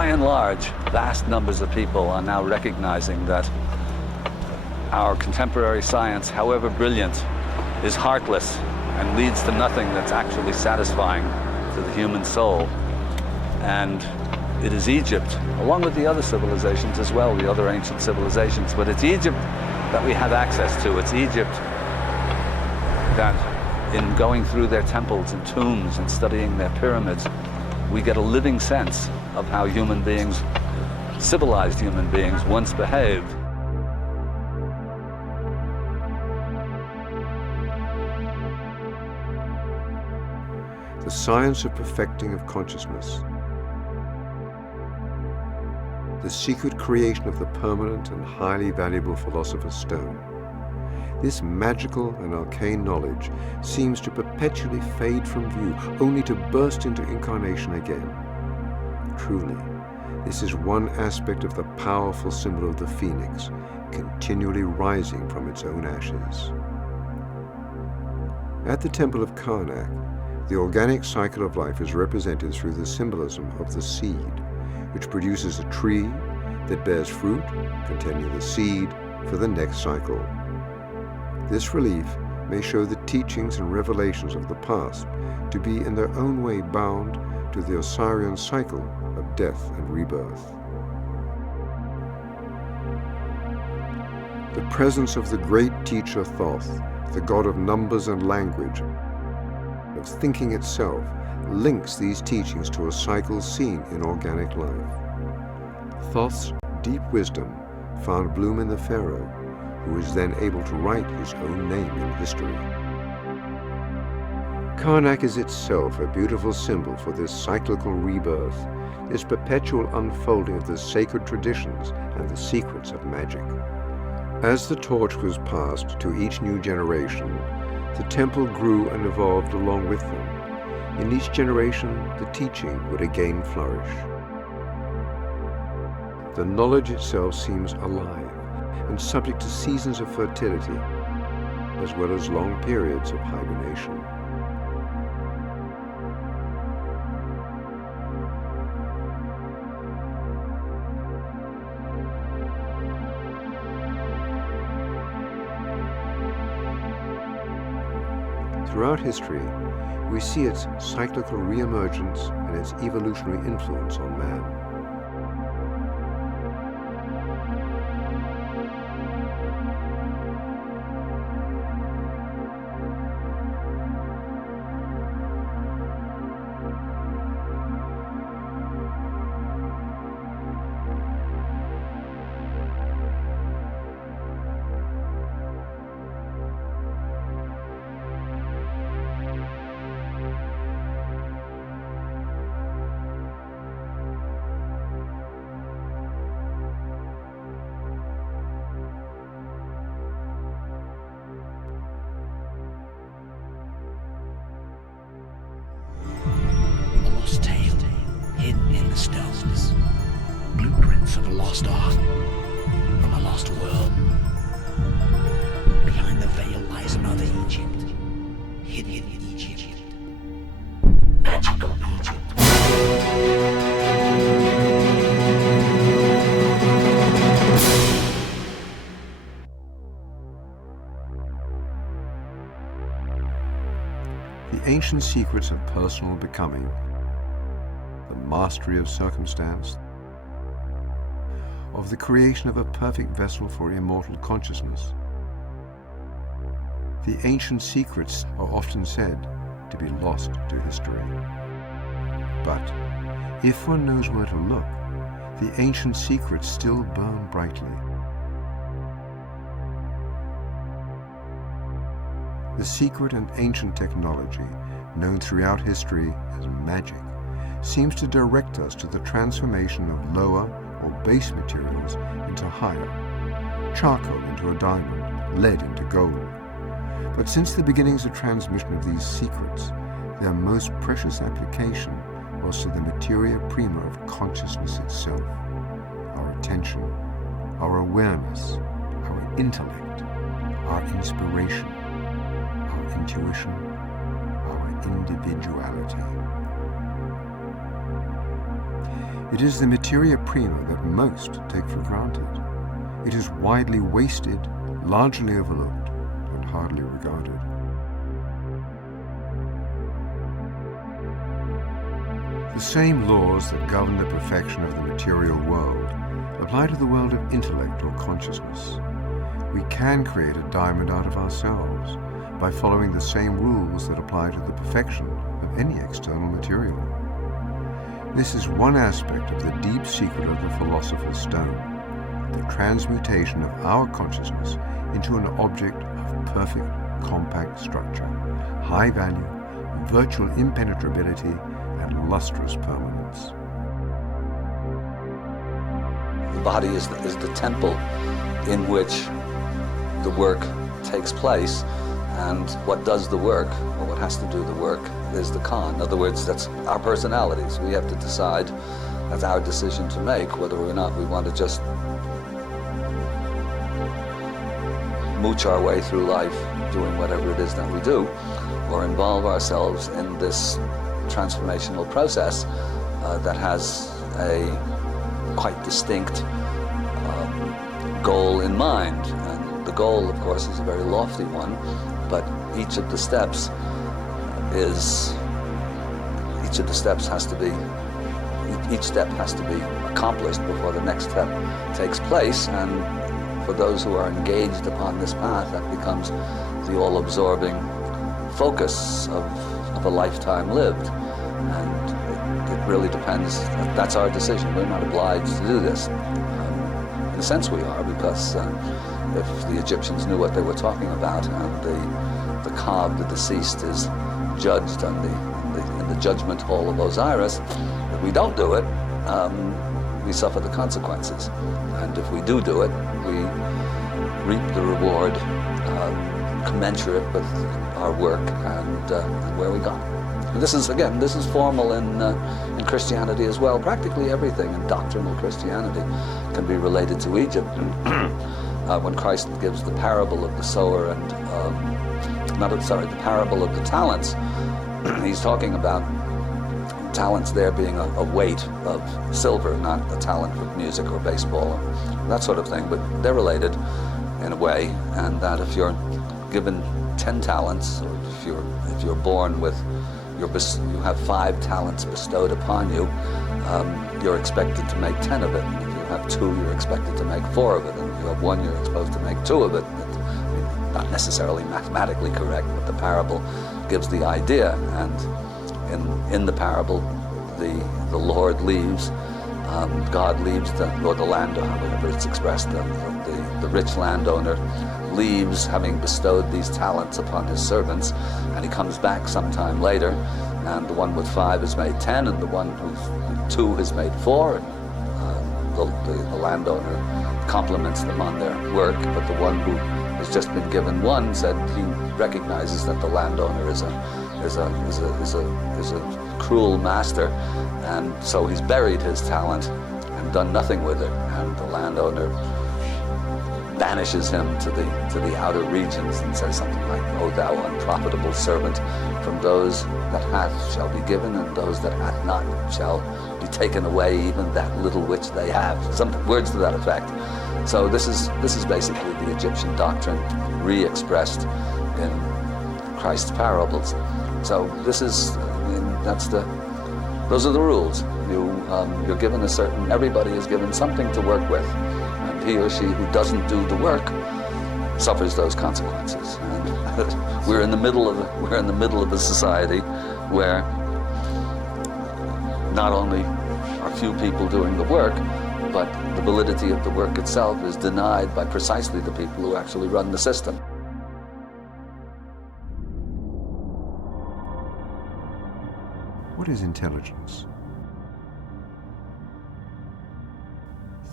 by and large, vast numbers of people are now recognizing that our contemporary science, however brilliant, is heartless and leads to nothing that's actually satisfying to the human soul. And it is Egypt, along with the other civilizations as well, the other ancient civilizations, but it's Egypt that we have access to. It's Egypt that, in going through their temples and tombs and studying their pyramids, we get a living sense of how human beings, civilized human beings, once behaved. The science of perfecting of consciousness, the secret creation of the permanent and highly valuable Philosopher's Stone. This magical and arcane knowledge seems to perpetually fade from view, only to burst into incarnation again. Truly, this is one aspect of the powerful symbol of the phoenix, continually rising from its own ashes. At the Temple of Karnak, the organic cycle of life is represented through the symbolism of the seed, which produces a tree that bears fruit containing the seed for the next cycle. This relief may show the teachings and revelations of the past to be in their own way bound to the Osirian cycle of death and rebirth. The presence of the great teacher Thoth, the god of numbers and language, of thinking itself, links these teachings to a cycle seen in organic life. Thoth's deep wisdom found bloom in the pharaoh, who is then able to write his own name in history. Karnak is itself a beautiful symbol for this cyclical rebirth, this perpetual unfolding of the sacred traditions and the secrets of magic. As the torch was passed to each new generation, the temple grew and evolved along with them. In each generation, the teaching would again flourish. The knowledge itself seems alive and subject to seasons of fertility, as well as long periods of hibernation. Throughout history, we see its cyclical re-emergence and its evolutionary influence on man. Hidden in the stones, blueprints of a lost art from a lost world. Behind the veil lies another Egypt, hidden Egypt, magical Egypt. The ancient secrets of personal becoming, the mastery of circumstance, of the creation of a perfect vessel for immortal consciousness. The ancient secrets are often said to be lost to history. But if one knows where to look, the ancient secrets still burn brightly. The secret and ancient technology, known throughout history as magic, seems to direct us to the transformation of lower or base materials into higher, charcoal into a diamond, lead into gold. But since the beginnings of transmission of these secrets, their most precious application was to the materia prima of consciousness itself, our attention, our awareness, our intellect, our inspiration, our intuition, our individuality. It is the materia prima that most take for granted. It is widely wasted, largely overlooked, and hardly regarded. The same laws that govern the perfection of the material world apply to the world of intellect or consciousness. We can create a diamond out of ourselves by following the same rules that apply to the perfection of any external material. This is one aspect of the deep secret of the Philosopher's Stone, the transmutation of our consciousness into an object of perfect, compact structure, high value, virtual impenetrability, and lustrous permanence. The body is the temple in which the work takes place, and what does the work, or what has to do the work, is the Khan. In other words, that's our personalities. We have to decide, that's our decision to make, whether or not we want to just mooch our way through life doing whatever it is that we do, or involve ourselves in this transformational process that has a quite distinct goal in mind. And the goal, of course, is a very lofty one, but each of the steps has to be, each step has to be accomplished before the next step takes place. And for those who are engaged upon this path, that becomes the all-absorbing focus of a lifetime lived. And it really depends. That's our decision. We're not obliged to do this. In a sense we are, because if the Egyptians knew what they were talking about, and the Kab, the deceased, is judged in the judgment hall of Osiris, if we don't do it, we suffer the consequences. And if we do it, we reap the reward commensurate with our work and where we got. And this is formal in Christianity as well. Practically everything in doctrinal Christianity can be related to Egypt. When Christ gives the parable of the sower and the parable of the talents, he's talking about talents there being a weight of silver, not a talent with music or baseball, and that sort of thing. But they're related in a way, and that if you're given 10 talents, or if you're born with you have 5 talents bestowed upon you, you're expected to make 10 of it. And if you have 2, you're expected to make 4 of it. And if you have 1, you're supposed to make 2 of it. It's not necessarily mathematically correct, but the parable gives the idea. And in the parable, the Lord leaves, God leaves, or the landowner, however it's expressed, the rich landowner leaves, having bestowed these talents upon his servants, and he comes back sometime later, and the one with 5 has made 10, and the one with 2 has made 4, and the landowner compliments them on their work, but the one who has just been given 1 said he recognizes that the landowner is a cruel master, and so he's buried his talent and done nothing with it, and the landowner banishes him to the outer regions and says something like, "O thou unprofitable servant, from those that hath shall be given, and those that hath not shall be taken away, even that little which they have." Some words to that effect. So this is basically the Egyptian doctrine re-expressed in Christ's parables. So this is, those are the rules. You're given everybody is given something to work with. He or she who doesn't do the work suffers those consequences. And we're in the middle of a society where not only are few people doing the work, but the validity of the work itself is denied by precisely the people who actually run the system. What is intelligence?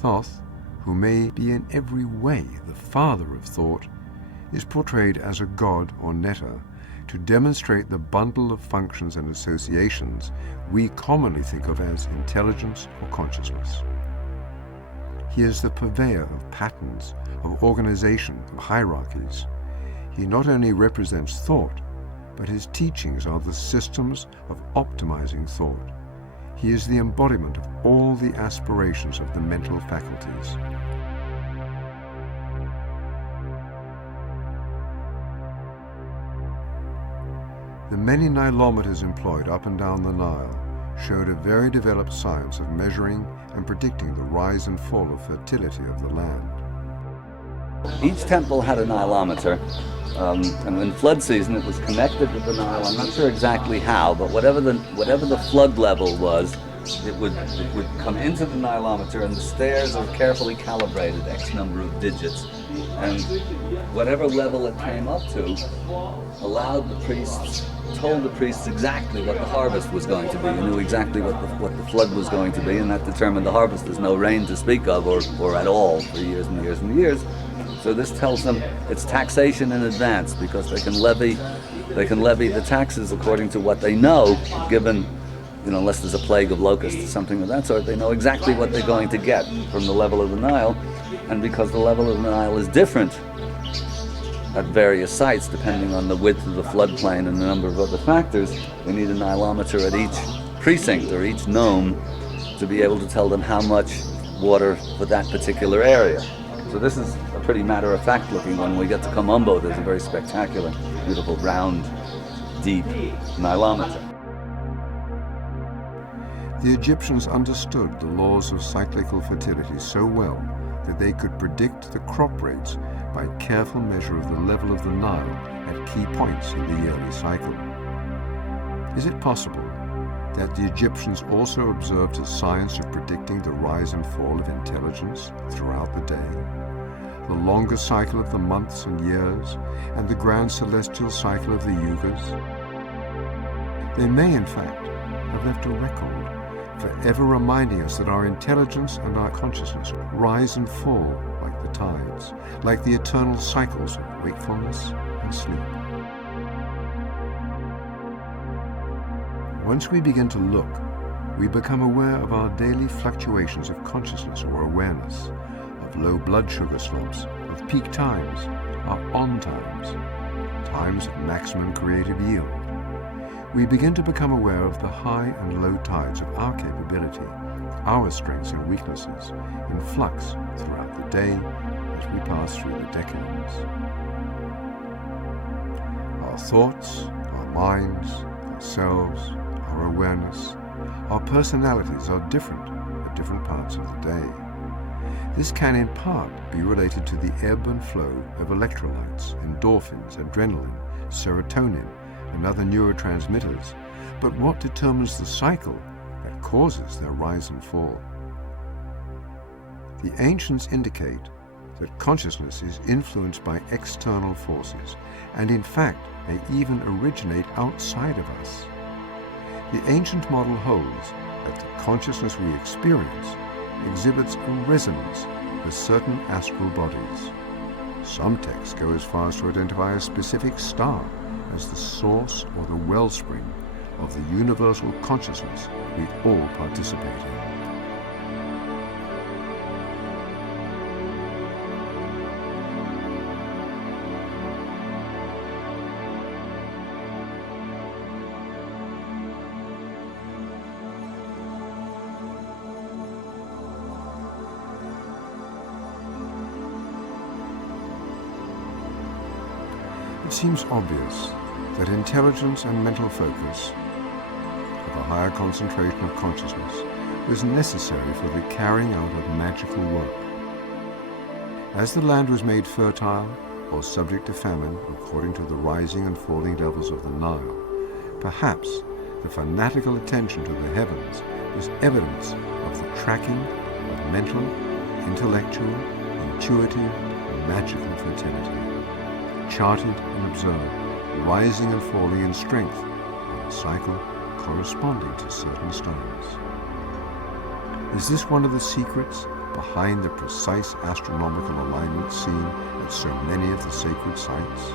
Thoth, who may be in every way the father of thought, is portrayed as a god or netta to demonstrate the bundle of functions and associations we commonly think of as intelligence or consciousness. He is the purveyor of patterns, of organization, of hierarchies. He not only represents thought, but his teachings are the systems of optimizing thought. He is the embodiment of all the aspirations of the mental faculties. The many Nilometers employed up and down the Nile showed a very developed science of measuring and predicting the rise and fall of fertility of the land. Each temple had a Nilometer, and in flood season it was connected with the Nile. I'm not sure exactly how, but whatever the flood level was, it would come into the Nilometer, and the stairs are carefully calibrated, X number of digits, and whatever level it came up to told the priests exactly what the harvest was going to be. You knew exactly what the flood was going to be, and that determined the harvest. There's no rain to speak of, or at all, for years and years and years. So this tells them it's taxation in advance, because they can levy the taxes according to what they know, given, unless there's a plague of locusts or something of that sort, they know exactly what they're going to get from the level of the Nile. And because the level of the Nile is different at various sites, depending on the width of the floodplain and a number of other factors, they need a Nilometer at each precinct or each nome to be able to tell them how much water for that particular area. So this is a pretty matter-of-fact looking one. When we get to Komombo, there's a very spectacular, beautiful, round, deep Nilometer. The Egyptians understood the laws of cyclical fertility so well that they could predict the crop rates by careful measure of the level of the Nile at key points in the yearly cycle. Is it possible that the Egyptians also observed a science of predicting the rise and fall of intelligence throughout the day, the longer cycle of the months and years, and the grand celestial cycle of the yugas? They may, in fact, have left a record, forever reminding us that our intelligence and our consciousness rise and fall like the tides, like the eternal cycles of wakefulness and sleep. Once we begin to look, we become aware of our daily fluctuations of consciousness or awareness, of low blood sugar slumps, of peak times, our on times, times of maximum creative yield. We begin to become aware of the high and low tides of our capability, our strengths and weaknesses, in flux throughout the day as we pass through the decades. Our thoughts, our minds, ourselves, our awareness, our personalities are different at different parts of the day. This can in part be related to the ebb and flow of electrolytes, endorphins, adrenaline, serotonin, and other neurotransmitters, but what determines the cycle that causes their rise and fall? The ancients indicate that consciousness is influenced by external forces, and in fact may even originate outside of us. The ancient model holds that the consciousness we experience exhibits a resonance with certain astral bodies. Some texts go as far as to identify a specific star as the source or the wellspring of the universal consciousness we all participate in. It seems obvious that intelligence and mental focus of a higher concentration of consciousness was necessary for the carrying out of magical work. As the land was made fertile or subject to famine according to the rising and falling levels of the Nile, perhaps the fanatical attention to the heavens was evidence of the tracking of mental, intellectual, intuitive, and magical fertility, charted and observed, rising and falling in strength on a cycle corresponding to certain stars. Is this one of the secrets behind the precise astronomical alignment seen at so many of the sacred sites?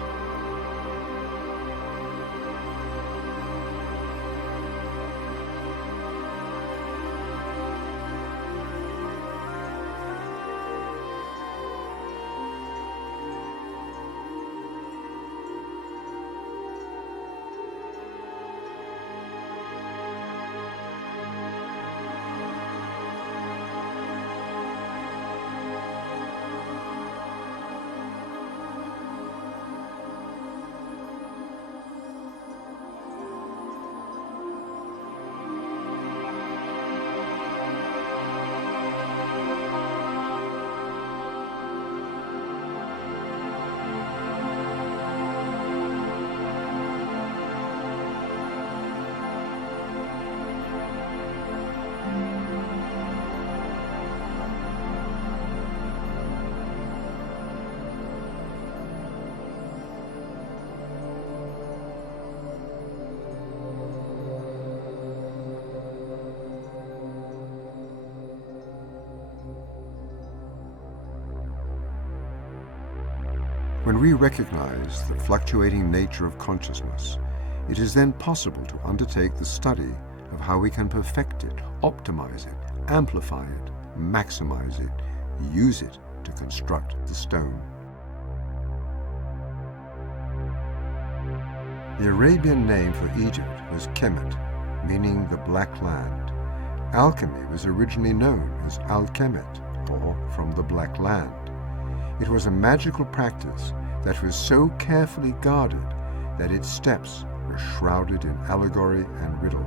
When we recognize the fluctuating nature of consciousness, it is then possible to undertake the study of how we can perfect it, optimize it, amplify it, maximize it, use it to construct the stone. The Arabian name for Egypt was Kemet, meaning the Black Land. Alchemy was originally known as Al-Kemet, or from the Black Land. It was a magical practice that was so carefully guarded that its steps were shrouded in allegory and riddle.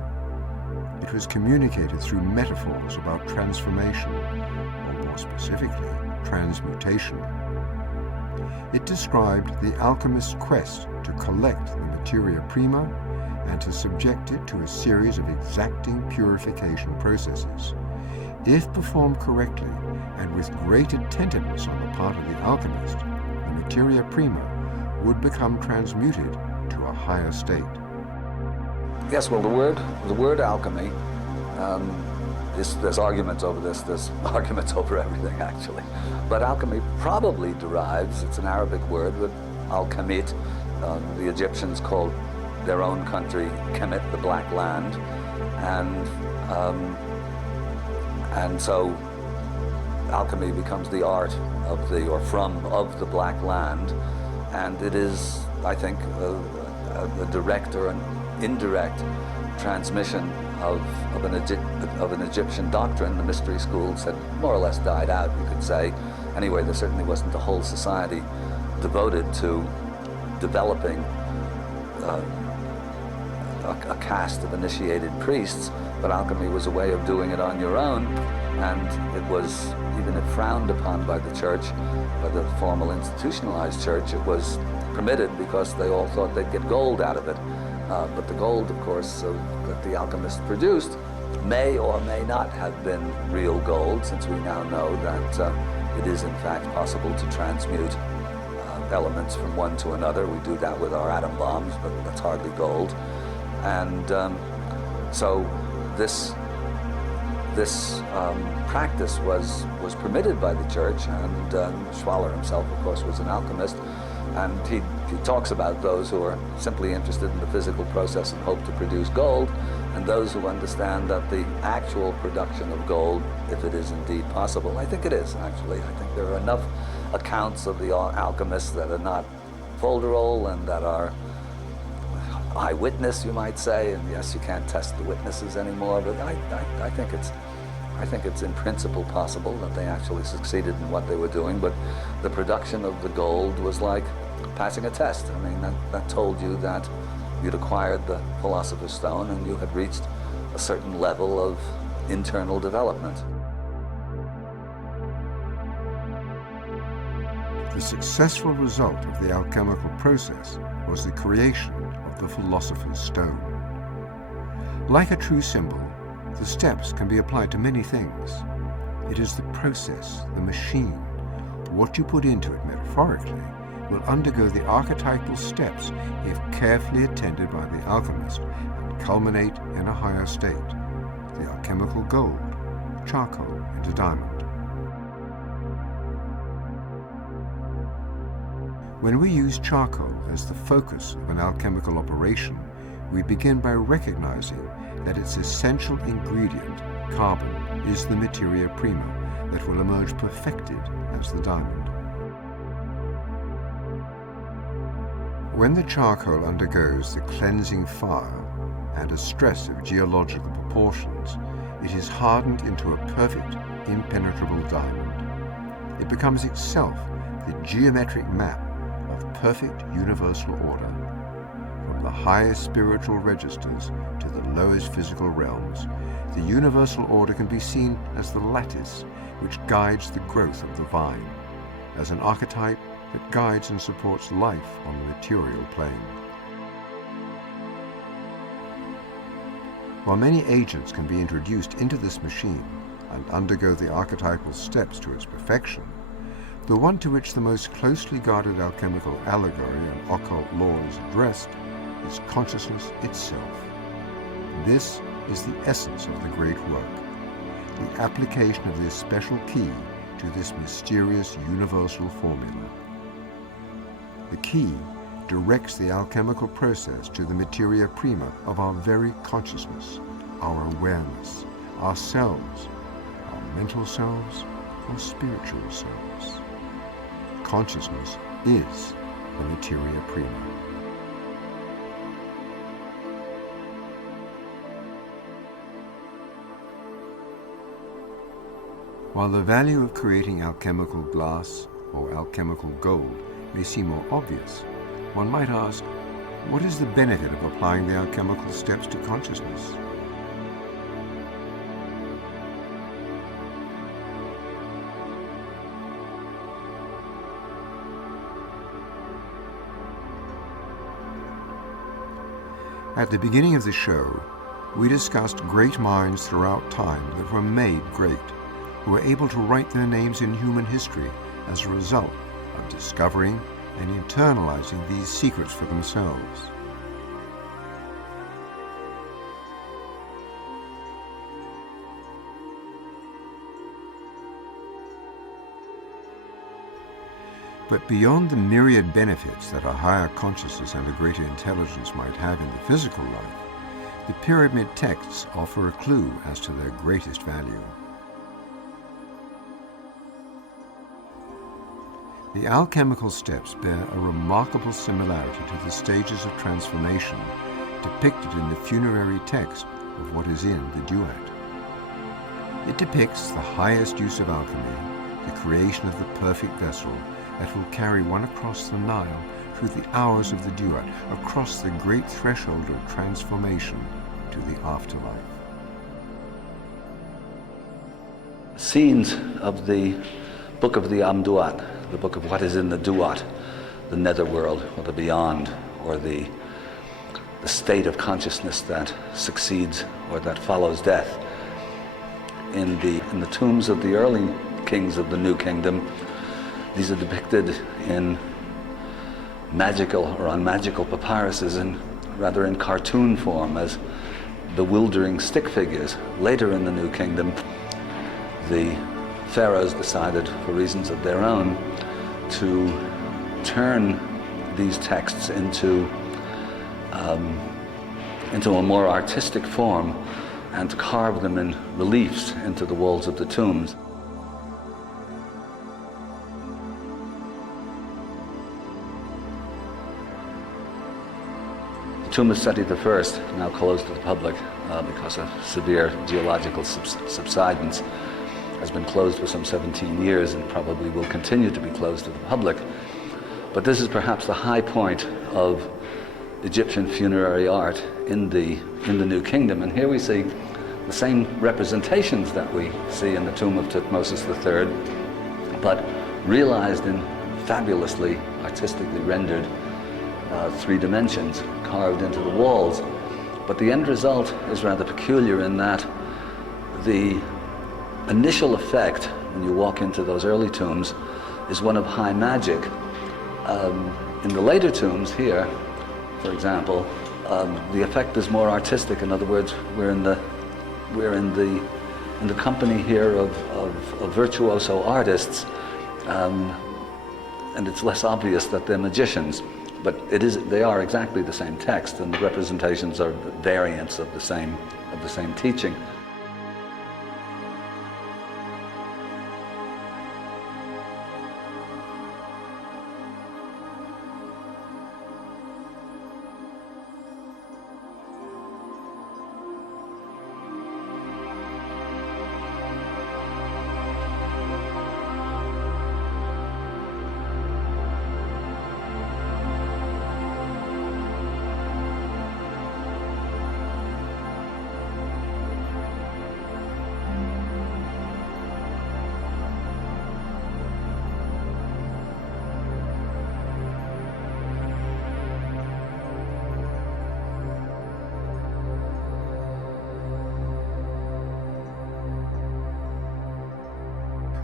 It was communicated through metaphors about transformation, or more specifically, transmutation. It described the alchemist's quest to collect the materia prima and to subject it to a series of exacting purification processes. If performed correctly and with great attentiveness on the part of the alchemist, the materia prima would become transmuted to a higher state. Yes, well, the word alchemy, there's arguments over this, there's arguments over everything, actually. But alchemy probably derives, it's an Arabic word, with al-Kemet. The Egyptians called their own country Kemet, the Black Land. And so alchemy becomes the art of the Black Land. And it is, I think, a direct or an indirect transmission of an Egyptian doctrine. The mystery schools had more or less died out, you could say. Anyway, there certainly wasn't a whole society devoted to developing a caste of initiated priests, but alchemy was a way of doing it on your own, and it was, even if frowned upon by the church, by the formal institutionalized church, it was permitted because they all thought they'd get gold out of it. But the gold, of course, that the alchemists produced may or may not have been real gold, since we now know that it is in fact possible to transmute elements from one to another. We do that with our atom bombs, but that's hardly gold. And so this practice was permitted by the church, and Schwaller himself, of course, was an alchemist. And he talks about those who are simply interested in the physical process and hope to produce gold, and those who understand that the actual production of gold, if it is indeed possible, I think it is, actually. I think there are enough accounts of the alchemists that are not folderol and that are eyewitness, you might say. And yes, you can't test the witnesses anymore, but I think it's in principle possible that they actually succeeded in what they were doing. But the production of the gold was like passing a test. I mean, that told you that you'd acquired the Philosopher's Stone and you had reached a certain level of internal development. The successful result of the alchemical process was the creation of the Philosopher's Stone. Like a true symbol, the steps can be applied to many things. It is the process, the machine, what you put into it metaphorically, will undergo the archetypal steps if carefully attended by the alchemist and culminate in a higher state, the alchemical gold, charcoal into diamond. When we use charcoal as the focus of an alchemical operation, we begin by recognizing that its essential ingredient, carbon, is the materia prima that will emerge perfected as the diamond. When the charcoal undergoes the cleansing fire and a stress of geological proportions, it is hardened into a perfect, impenetrable diamond. It becomes itself the geometric map of perfect universal order. From the highest spiritual registers to the lowest physical realms, the universal order can be seen as the lattice which guides the growth of the vine, as an archetype that guides and supports life on the material plane. While many agents can be introduced into this machine and undergo the archetypal steps to its perfection, the one to which the most closely guarded alchemical allegory and occult law is addressed is consciousness itself. This is the essence of the great work, the application of this special key to this mysterious universal formula. The key directs the alchemical process to the materia prima of our very consciousness, our awareness, ourselves, our mental selves or spiritual selves. Consciousness is the materia prima. While the value of creating alchemical glass or alchemical gold may seem more obvious, one might ask, what is the benefit of applying the alchemical steps to consciousness? At the beginning of the show, we discussed great minds throughout time that were made great, who were able to write their names in human history as a result of discovering and internalizing these secrets for themselves. But beyond the myriad benefits that a higher consciousness and a greater intelligence might have in the physical life, the pyramid texts offer a clue as to their greatest value. The alchemical steps bear a remarkable similarity to the stages of transformation depicted in the funerary text of what is in the Duat. It depicts the highest use of alchemy, the creation of the perfect vessel that will carry one across the Nile through the hours of the Duat, across the great threshold of transformation to the afterlife. Scenes of the book of the Amduat, the book of what is in the Duat, the netherworld or the beyond, or the state of consciousness that succeeds or that follows death. In the tombs of the early kings of the New Kingdom, these are depicted in magical or on magical papyruses, and rather in cartoon form as bewildering stick figures. Later in the New Kingdom, the pharaohs decided, for reasons of their own, to turn these texts into a more artistic form and to carve them in reliefs into the walls of the tombs. The tomb of Seti I, now closed to the public because of severe geological subsidence, has been closed for some 17 years and probably will continue to be closed to the public. But this is perhaps the high point of Egyptian funerary art in the New Kingdom. And here we see the same representations that we see in the tomb of Thutmose III, but realized in fabulously artistically rendered 3 dimensions carved into the walls. But the end result is rather peculiar in that the initial effect when you walk into those early tombs is one of high magic. In the later tombs here, for example, the effect is more artistic. In other words, we're in the company here of virtuoso artists, and it's less obvious that they're magicians. But they are exactly the same text, and the representations are variants of the same teaching.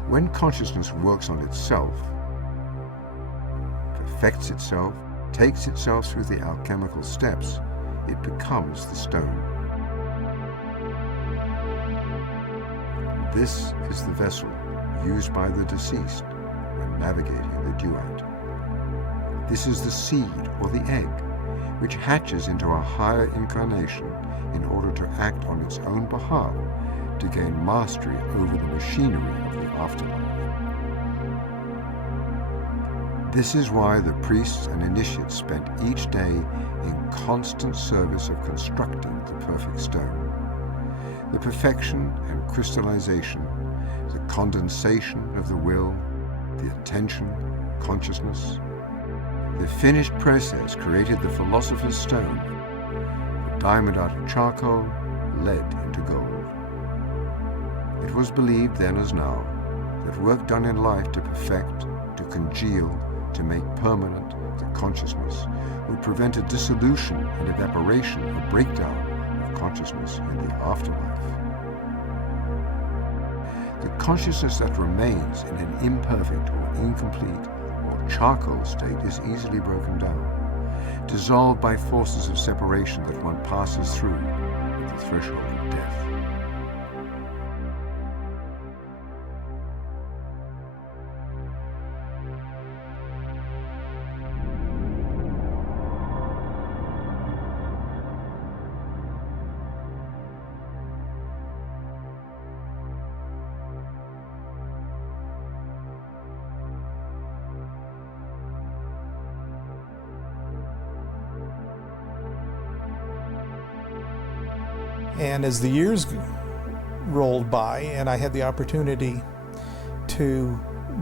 When consciousness works on itself, perfects itself, takes itself through the alchemical steps, it becomes the stone. This is the vessel used by the deceased when navigating the Duat. This is the seed or the egg, which hatches into a higher incarnation in order to act on its own behalf to gain mastery over the machinery of the afterlife. This is why the priests and initiates spent each day in constant service of constructing the perfect stone. The perfection and crystallization, the condensation of the will, the attention, consciousness. The finished process created the philosopher's stone, the diamond out of charcoal, lead into gold. It was believed then as now that work done in life to perfect, to congeal, to make permanent the consciousness would prevent a dissolution and evaporation or breakdown of consciousness in the afterlife. The consciousness that remains in an imperfect or incomplete or charcoal state is easily broken down, dissolved by forces of separation that one passes through at the threshold of death. And as the years rolled by and I had the opportunity to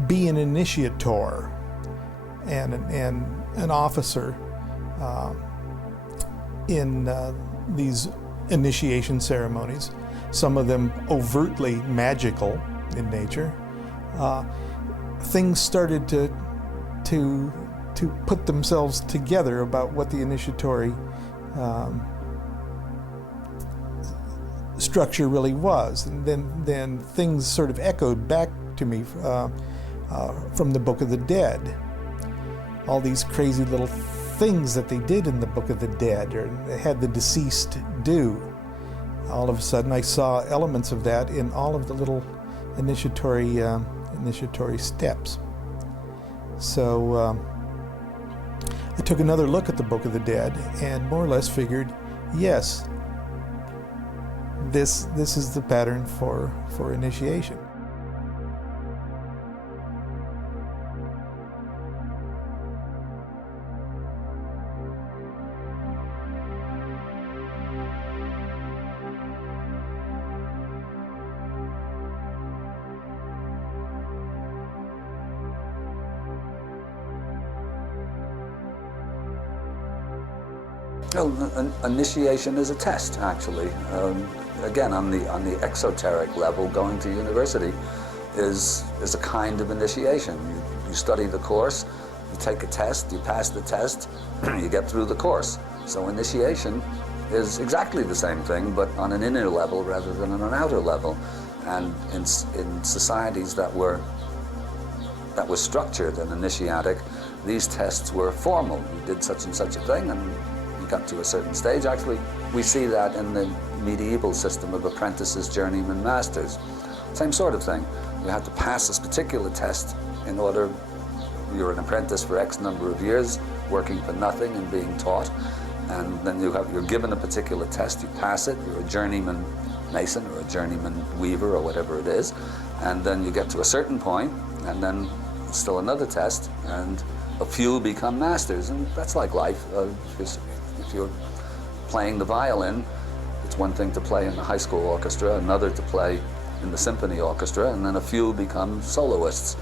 be an initiator and an officer in these initiation ceremonies, some of them overtly magical in nature, things started to put themselves together about what the initiatory structure really was, and then things sort of echoed back to me from the Book of the Dead. All these crazy little things that they did in the Book of the Dead, or had the deceased do. All of a sudden, I saw elements of that in all of the little initiatory steps. So I took another look at the Book of the Dead and more or less figured, yes, this is the pattern for initiation. Well, initiation is a test, actually. Again, on the exoteric level, going to university is a kind of initiation. You study the course, you take a test, you pass the test, you get through the course. So initiation is exactly the same thing, but on an inner level rather than on an outer level. And in societies that were structured and initiatic, these tests were formal. You did such and such a thing, and you got to a certain stage. Actually, we see that in the medieval system of apprentices, journeymen, masters. Same sort of thing. You have to pass this particular test in order. You're an apprentice for X number of years, working for nothing and being taught, and then you're given a particular test. You pass it. You're a journeyman mason or a journeyman weaver or whatever it is, and then you get to a certain point, and then still another test, and a few become masters, and that's like life. If you're playing the violin, it's one thing to play in the high school orchestra, another to play in the symphony orchestra, and then a few become soloists.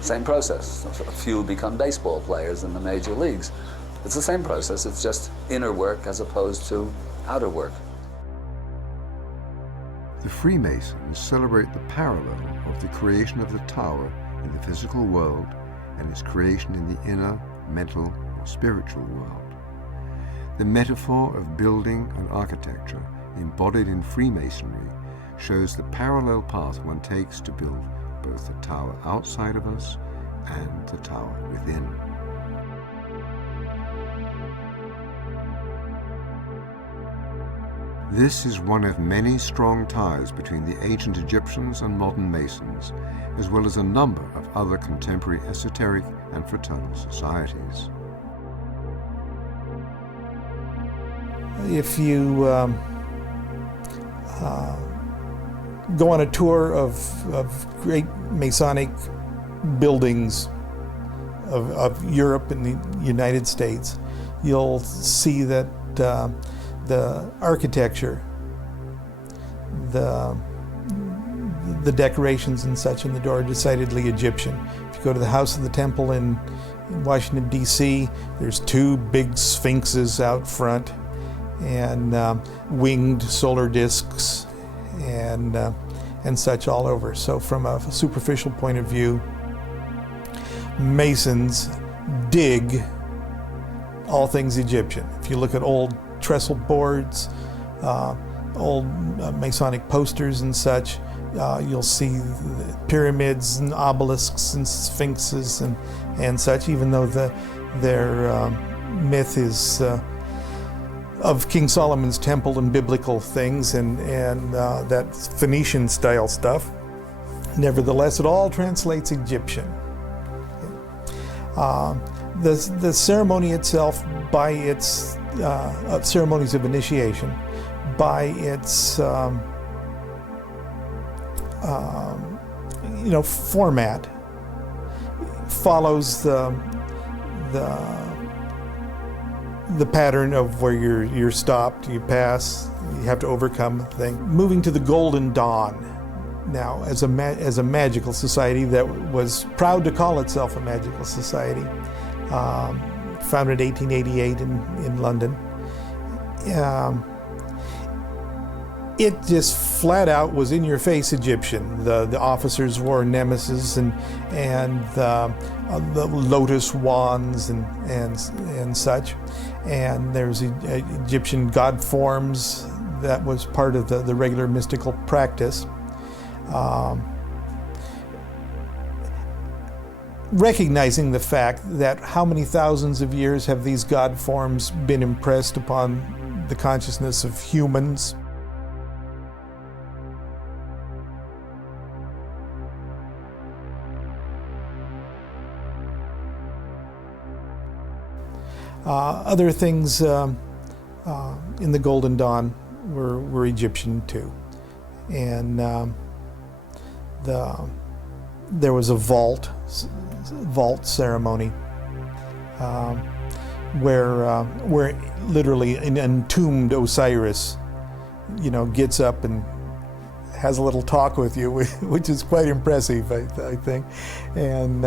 Same process. A few become baseball players in the major leagues. It's the same process, it's just inner work as opposed to outer work. The Freemasons celebrate the parallel of the creation of the tower in the physical world and its creation in the inner, mental, or spiritual world. The metaphor of building and architecture embodied in Freemasonry shows the parallel path one takes to build both the tower outside of us and the tower within. This is one of many strong ties between the ancient Egyptians and modern Masons, as well as a number of other contemporary esoteric and fraternal societies. if you go on a tour of great Masonic buildings of Europe and the United States, you'll see that the architecture, the decorations and such in the door are decidedly Egyptian. If you go to the House of the Temple in Washington, D.C., there's two big sphinxes out front and winged solar discs and such all over. So from a superficial point of view, Masons dig all things Egyptian. If you look at old trestle boards, old Masonic posters and such, you'll see the pyramids and obelisks and sphinxes and such, even though their myth is of King Solomon's temple and biblical things and that Phoenician style stuff. Nevertheless, it all translates Egyptian. The ceremony itself, by its ceremonies of initiation, by its format, follows the pattern of where you're stopped, you pass, you have to overcome the thing. Moving to the Golden Dawn now as a magical society that was proud to call itself a magical society, founded in 1888 in London. It just flat out was in your face Egyptian. The officers wore nemesis and the lotus wands and such. And there's Egyptian god forms that was part of the regular mystical practice. Recognizing the fact that how many thousands of years have these god forms been impressed upon the consciousness of humans. Other things in the Golden Dawn were Egyptian too, and there was a vault ceremony where literally an entombed Osiris, gets up and has a little talk with you, which is quite impressive, I think, and.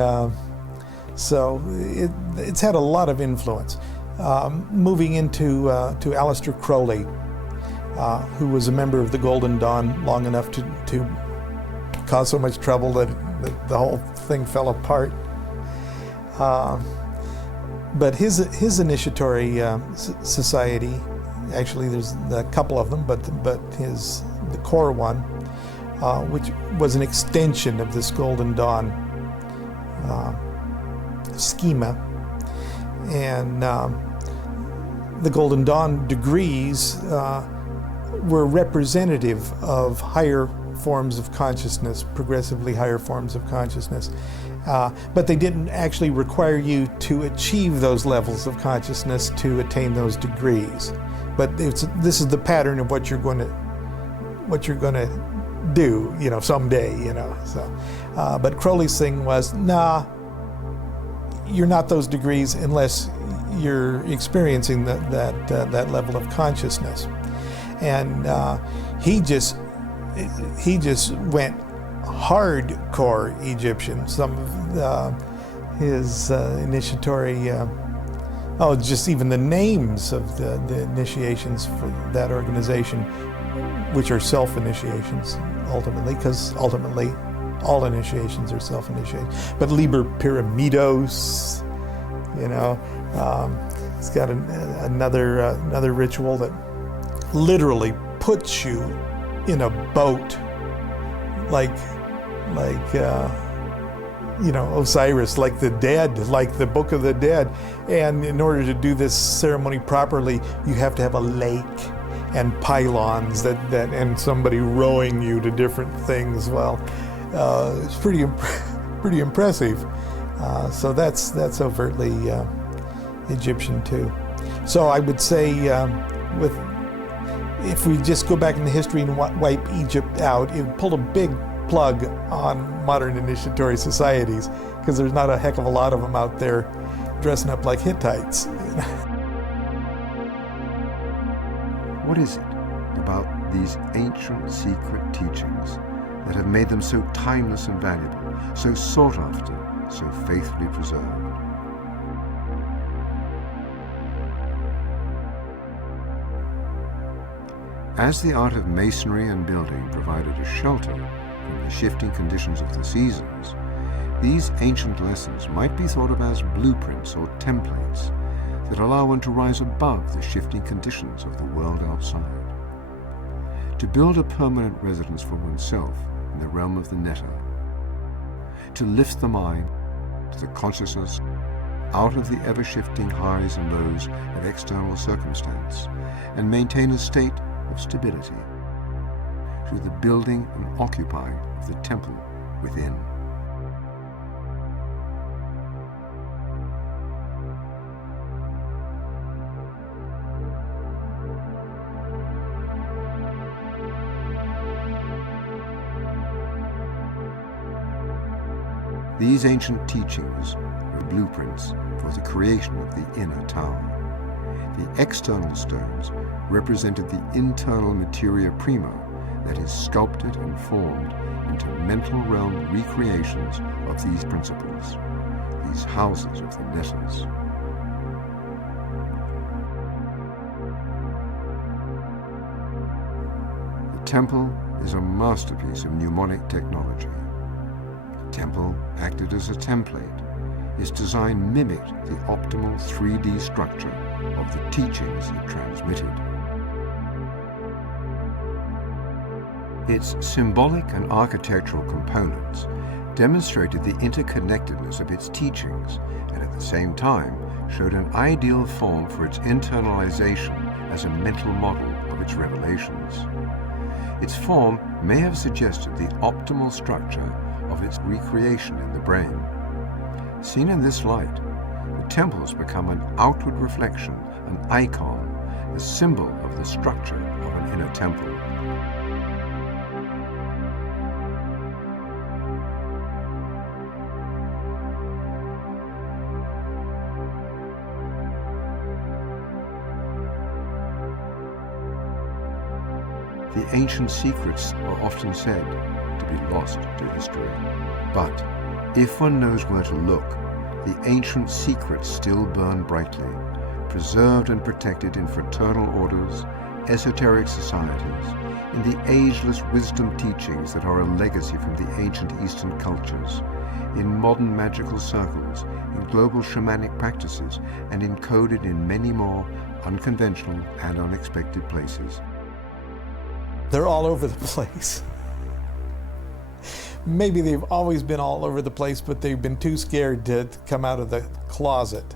So it's had a lot of influence. Moving into to Aleister Crowley, who was a member of the Golden Dawn long enough to cause so much trouble that the whole thing fell apart. But his initiatory society, actually there's a couple of them, but the core one, which was an extension of this Golden Dawn schema, and the Golden Dawn degrees were representative of higher forms of consciousness, progressively higher forms of consciousness, but they didn't actually require you to achieve those levels of consciousness to attain those degrees. But this is the pattern of what you're going to do, someday, So, but Crowley's thing was, nah. You're not those degrees unless you're experiencing that level of consciousness, and he just went hardcore Egyptian. Some of his initiatory, just even the names of the initiations for that organization, which are self-initiations ultimately, because ultimately all initiations are self-initiated. But Liber Pyramidos, it's got another ritual that literally puts you in a boat, like Osiris, like the dead, like the Book of the Dead. And in order to do this ceremony properly, you have to have a lake and pylons and somebody rowing you to different things. Well, it's pretty impressive. So that's overtly Egyptian too. So I would say if we just go back into history and wipe Egypt out, it pulled a big plug on modern initiatory societies, because there's not a heck of a lot of them out there dressing up like Hittites. What is it about these ancient secret teachings that have made them so timeless and valuable, so sought after, so faithfully preserved? As the art of masonry and building provided a shelter from the shifting conditions of the seasons, these ancient lessons might be thought of as blueprints or templates that allow one to rise above the shifting conditions of the world outside. To build a permanent residence for oneself in the realm of the netta, to lift the mind to the consciousness out of the ever-shifting highs and lows of external circumstance, and maintain a state of stability through the building and occupying of the temple within. These ancient teachings were blueprints for the creation of the inner tower. The external stones represented the internal materia prima that is sculpted and formed into mental realm recreations of these principles, these houses of the nettas. The temple is a masterpiece of mnemonic technology. The temple acted as a template. Its design mimicked the optimal 3D structure of the teachings it transmitted. Its symbolic and architectural components demonstrated the interconnectedness of its teachings, and at the same time showed an ideal form for its internalization as a mental model of its revelations. Its form may have suggested the optimal structure of its recreation in the brain. Seen in this light, the temples become an outward reflection, an icon, a symbol of the structure of an inner temple. The ancient secrets are often said to be lost to history. But if one knows where to look, the ancient secrets still burn brightly, preserved and protected in fraternal orders, esoteric societies, in the ageless wisdom teachings that are a legacy from the ancient Eastern cultures, in modern magical circles, in global shamanic practices, and encoded in many more unconventional and unexpected places. They're all over the place. Maybe they've always been all over the place, but they've been too scared to come out of the closet.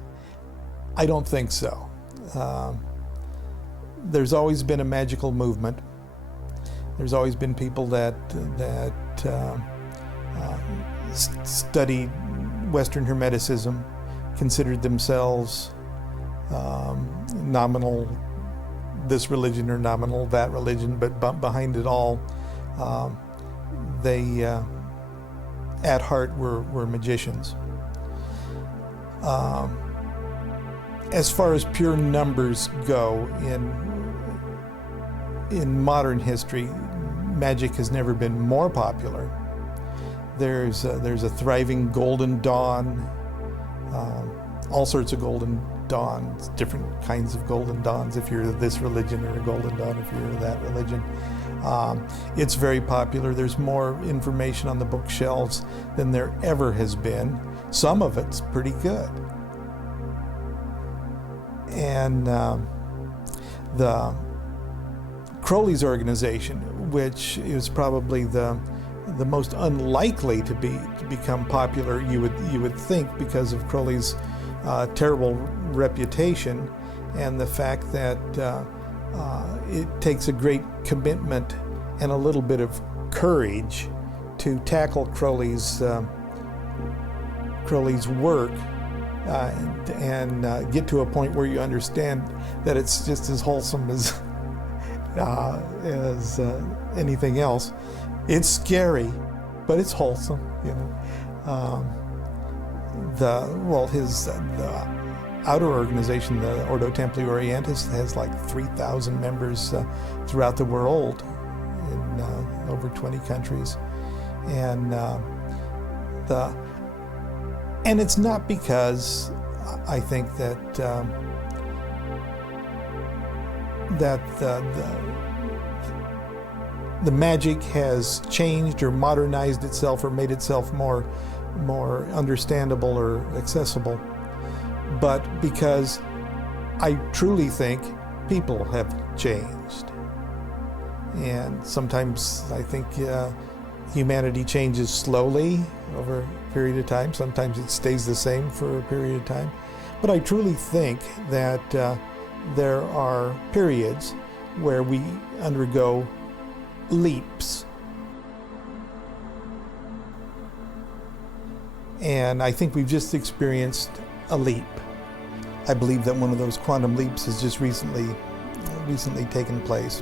I don't think so. There's always been a magical movement. There's always been people that studied Western Hermeticism, considered themselves nominal this religion or nominal that religion, but behind it all, they at heart were magicians. As far as pure numbers go, in modern history, magic has never been more popular. There's a thriving golden dawn, all sorts of golden dawns, different kinds of golden dawns if you're this religion, or a golden dawn if you're that religion. It's very popular. There's more information on the bookshelves than there ever has been. Some of it's pretty good. And the Crowley's organization, which is probably the most unlikely to become popular, you would think, because of Crowley's terrible reputation and the fact that it takes a great commitment and a little bit of courage to tackle Crowley's work and get to a point where you understand that it's just as wholesome as anything else. It's scary, but it's wholesome, you know. The outer organization, the Ordo Templi Orientis, has like 3,000 members throughout the world in over 20 countries, and it's not because I think that the magic has changed or modernized itself or made itself more understandable or accessible, but because I truly think people have changed. And sometimes I think humanity changes slowly over a period of time. Sometimes it stays the same for a period of time. But I truly think that there are periods where we undergo leaps. And I think we've just experienced a leap. I believe that one of those quantum leaps has just recently taken place.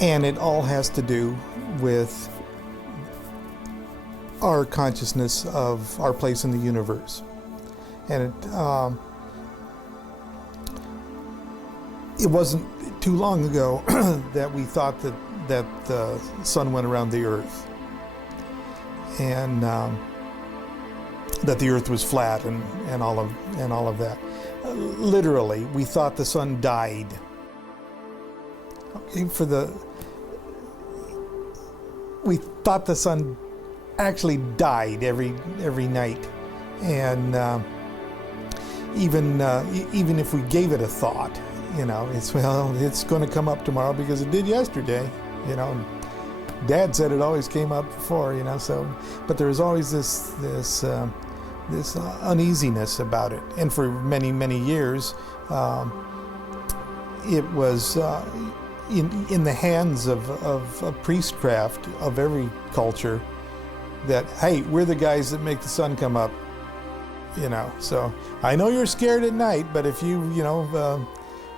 And it all has to do with our consciousness of our place in the universe. And it wasn't too long ago that we thought that the sun went around the earth, and that the earth was flat and all of that. Literally, we thought the sun died. Okay, we thought the sun actually died every night, and even if we gave it a thought, you know, it's going to come up tomorrow because it did yesterday, you know. Dad said it always came up before, you know. So, but there was always this uneasiness about it, and for many years, it was in the hands of priestcraft of every culture that, hey, we're the guys that make the sun come up, you know. So I know you're scared at night, but if you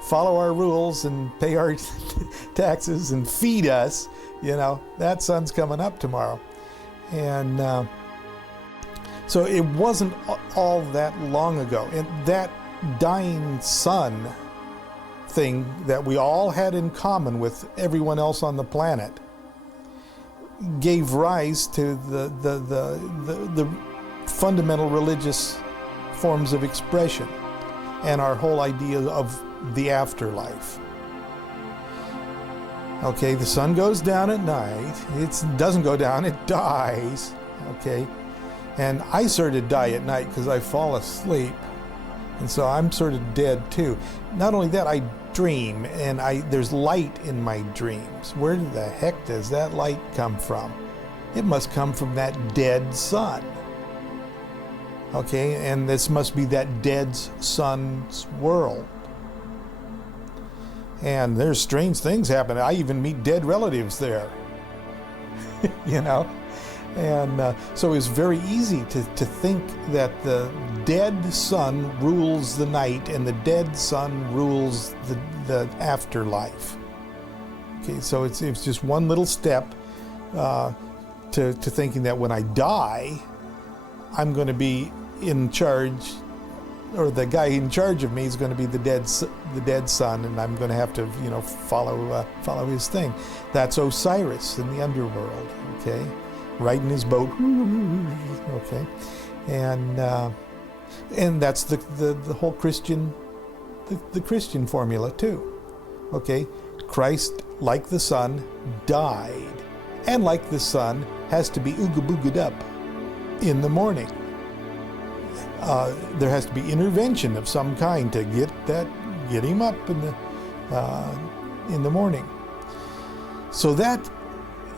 follow our rules and pay our taxes and feed us, you know, that sun's coming up tomorrow. And so it wasn't all that long ago. And that dying sun thing that we all had in common with everyone else on the planet gave rise to the fundamental religious forms of expression and our whole idea of the afterlife. Okay, the sun goes down at night. It doesn't go down, it dies. Okay, and I sort of die at night because I fall asleep, and so I'm sort of dead too. Not only that, I dream, and there's light in my dreams. Where the heck does that light come from? It must come from that dead sun. Okay, and this must be that dead sun's world. And there's strange things happen. I even meet dead relatives there, you know. And so it's very easy to think that the dead sun rules the night and the dead sun rules the afterlife. Okay, so it's just one little step to thinking that when I die, I'm going to be in charge, or the guy in charge of me is going to be the dead sun, and I'm going to have to, you know, follow his thing. That's Osiris in the underworld. Okay, riding his boat. Okay, and that's the whole Christian the Christian formula too. Okay, Christ, like the sun, died, and like the sun, has to be ooga booga'd up in the morning. There has to be intervention of some kind to get him up in the morning. So that,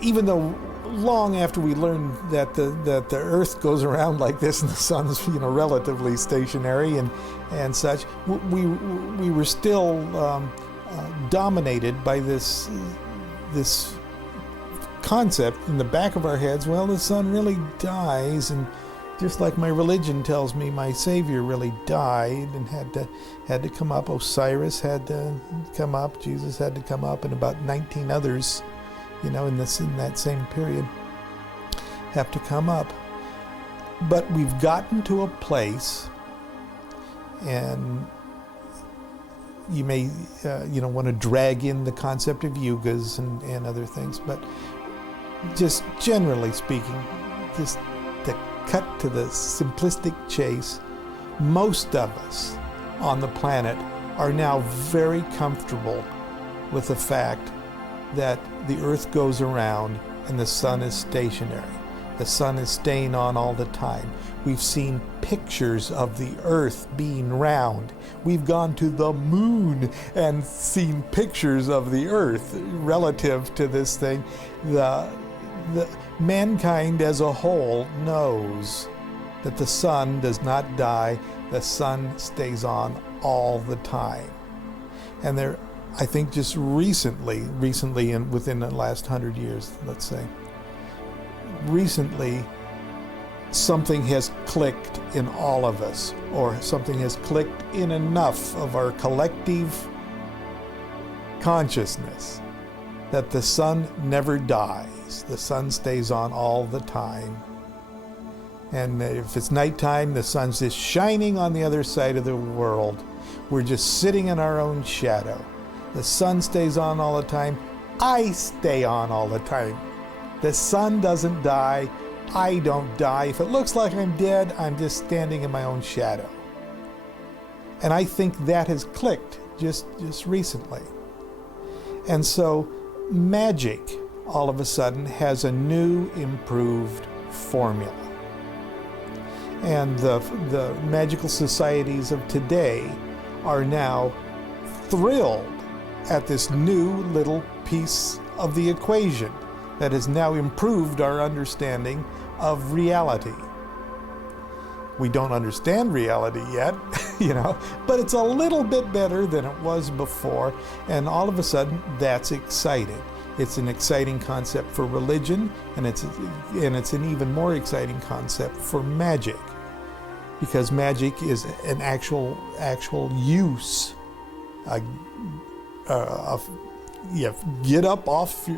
even though long after we learned that the Earth goes around like this and the sun's, you know, relatively stationary and such, we were still dominated by this concept in the back of our heads, well, the sun really dies, and just like my religion tells me, my Savior really died and had to come up. Osiris had to come up. Jesus had to come up, and about 19 others, in that same period, have to come up. But we've gotten to a place, and you may want to drag in the concept of yugas and other things, but just generally speaking, just to cut to the simplistic chase, most of us on the planet are now very comfortable with the fact that the Earth goes around and the sun is stationary. The sun is staying on all the time. We've seen pictures of the Earth being round. We've gone to the moon and seen pictures of the Earth relative to this thing. The mankind as a whole knows that the sun does not die. The sun stays on all the time. And there, I think just recently and within the last 100 years, let's say, recently something has clicked in all of us, or something has clicked in enough of our collective consciousness that the sun never dies. The sun stays on all the time. And if it's nighttime, the sun's just shining on the other side of the world. We're just sitting in our own shadow. The sun stays on all the time. I stay on all the time. The sun doesn't die. I don't die. If it looks like I'm dead, I'm just standing in my own shadow. And I think that has clicked just recently. And so magic, all of a sudden, has a new, improved formula. And the magical societies of today are now thrilled at this new little piece of the equation that has now improved our understanding of reality. We don't understand reality yet, but it's a little bit better than it was before, and all of a sudden that's exciting. It's an exciting concept for religion, and it's an even more exciting concept for magic, because magic is an actual use. Get up off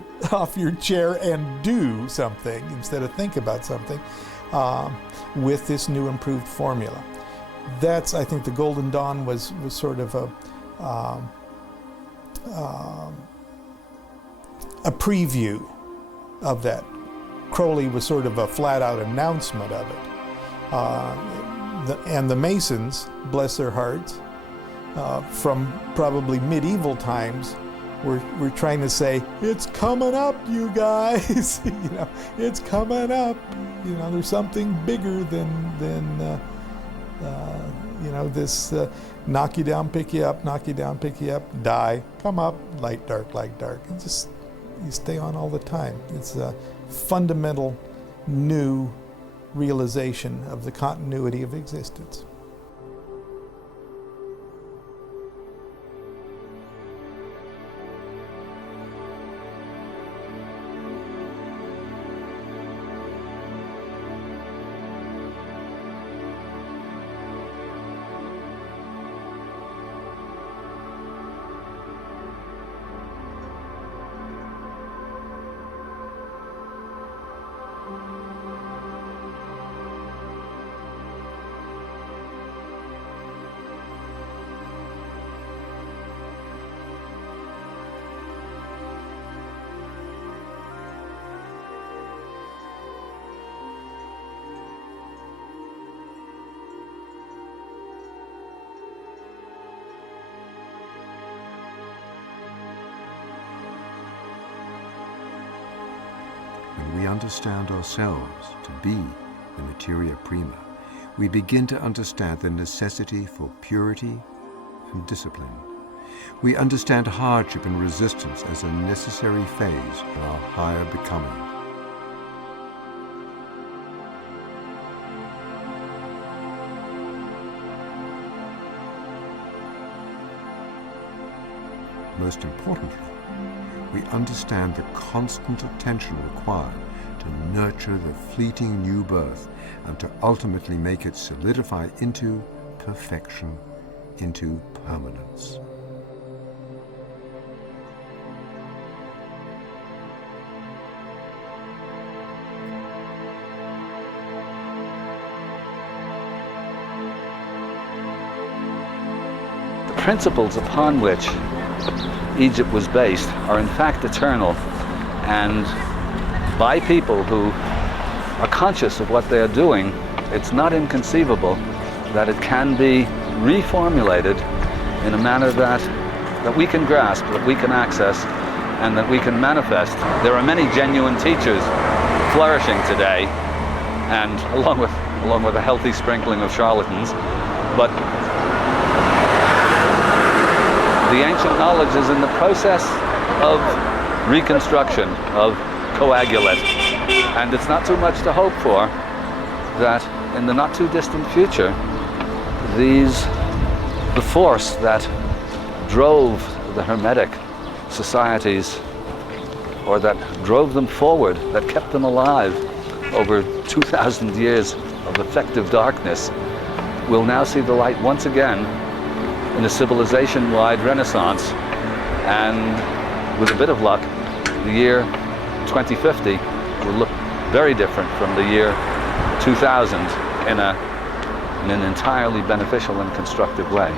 your chair and do something instead of think about something with this new improved formula. That's, I think, the Golden Dawn was sort of a preview of that. Crowley was sort of a flat-out announcement of it. And the Masons, bless their hearts, from probably medieval times, we're trying to say, it's coming up, you guys. It's coming up. There's something bigger than this knock you down, pick you up, knock you down, pick you up, die, come up, light, dark, light, dark. And just, you stay on all the time. It's a fundamental new realization of the continuity of existence. When we understand ourselves to be the materia prima, we begin to understand the necessity for purity and discipline. We understand hardship and resistance as a necessary phase in our higher becoming. most importantly, we understand the constant attention required to nurture the fleeting new birth and to ultimately make it solidify into perfection, into permanence. The principles upon which Egypt was based are in fact eternal, and by people who are conscious of what they are doing, it's not inconceivable that it can be reformulated in a manner that we can grasp, that we can access, and that we can manifest. There are many genuine teachers flourishing today, and along with a healthy sprinkling of charlatans, but the ancient knowledge is in the process of reconstruction, of coagulate, and it's not too much to hope for that in the not too distant future, the force that drove the Hermetic societies, or that drove them forward, that kept them alive over 2,000 years of effective darkness, will now see the light once again in a civilization-wide renaissance. And with a bit of luck, the year 2050 will look very different from the year 2000 in an entirely beneficial and constructive way.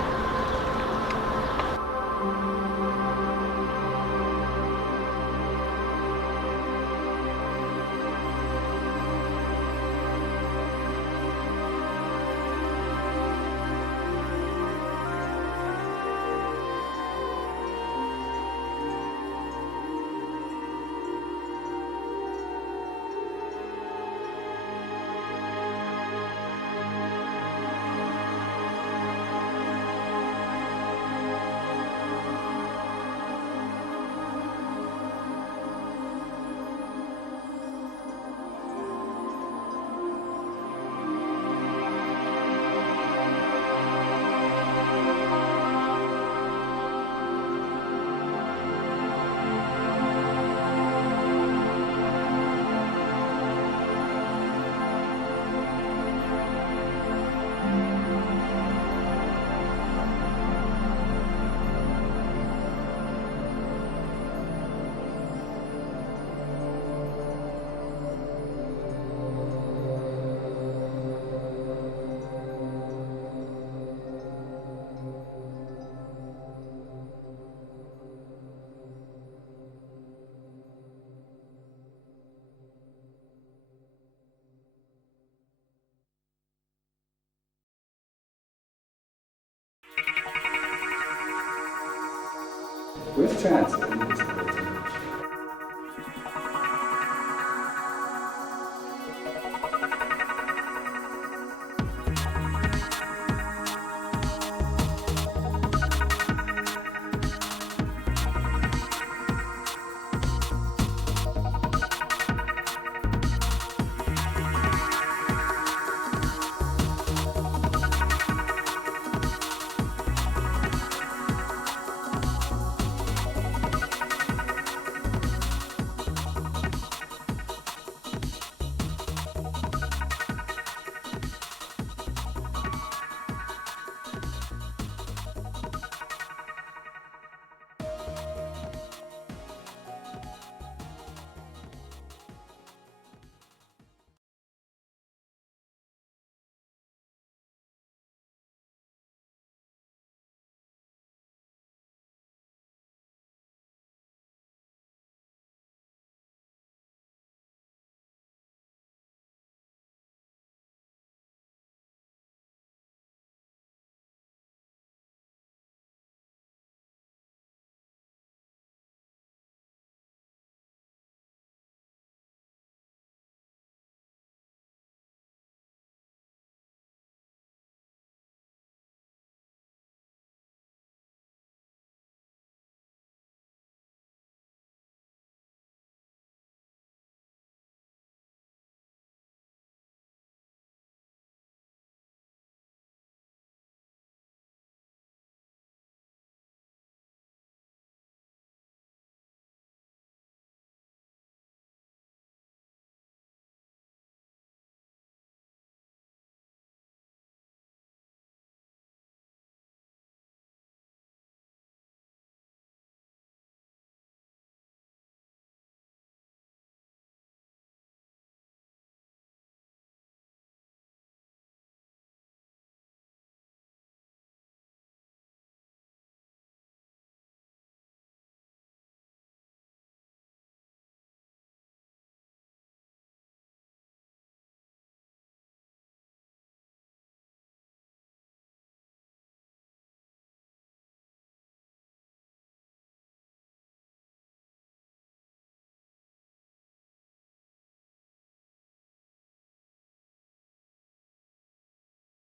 With chance,